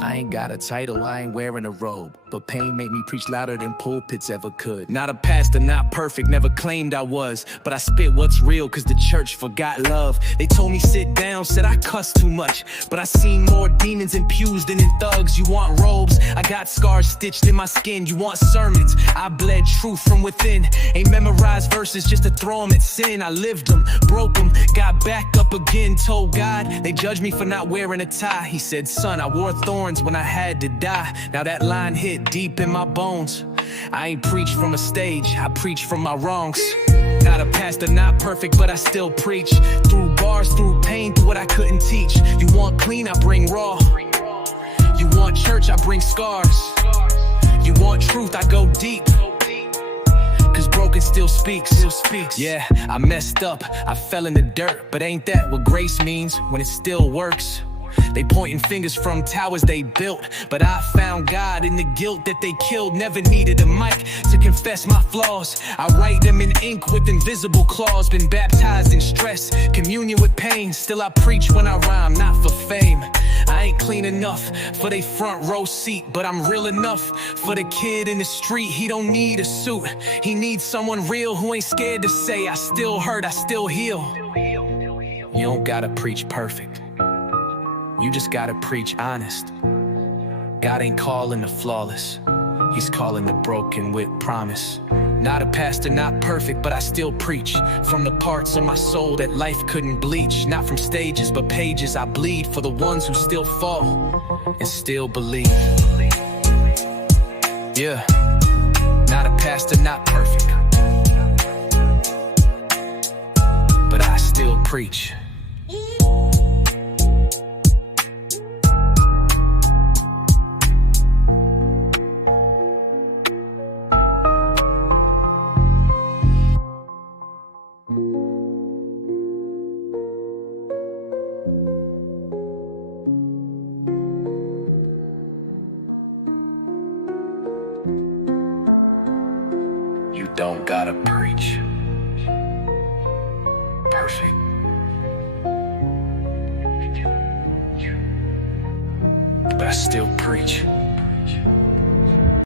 I ain't got a title, I ain't wearing a robe, but pain made me preach louder than pulpits ever could. Not a pastor, not perfect, never claimed I was, but I spit what's real cause the church forgot love. They told me sit down, said I cuss too much, but I seen more demons in pews than in thugs. You want robes? I got scars stitched in my skin. You want sermons? I bled truth from within. Ain't memorized verses just to throw them at sin. I lived them, broke them, got back up again. Told God they judged me for not wearing a tie. He said, son, I wore thorns when I had to die. Now that line hit deep in my bones. I ain't preach from a stage, I preach from my wrongs. Not a pastor, not perfect, but I still preach. Through bars, through pain, through what I couldn't teach. You want clean, I bring raw. You want church, I bring scars. You want truth, I go deep. Cause broken still speaks. Yeah, I messed up, I fell in the dirt, but ain't that what grace means when it still works? They pointing fingers from towers they built, but I found God in the guilt that they killed. Never needed a mic to confess my flaws. I write them in ink with invisible claws. Been baptized in stress, communion with pain. Still I preach when I rhyme, not for fame. I ain't clean enough for they front row seat, but I'm real enough for the kid in the street. He don't need a suit, he needs someone real who ain't scared to say I still hurt, I still heal. You don't gotta preach perfect, you just gotta preach honest. God ain't calling the flawless, he's calling the broken with promise. Not a pastor, not perfect, but I still preach from the parts of my soul that life couldn't bleach. Not from stages, but pages I bleed for the ones who still fall and still believe. Yeah, not a pastor, not perfect, but I still preach. You don't gotta preach perfect, but I still preach.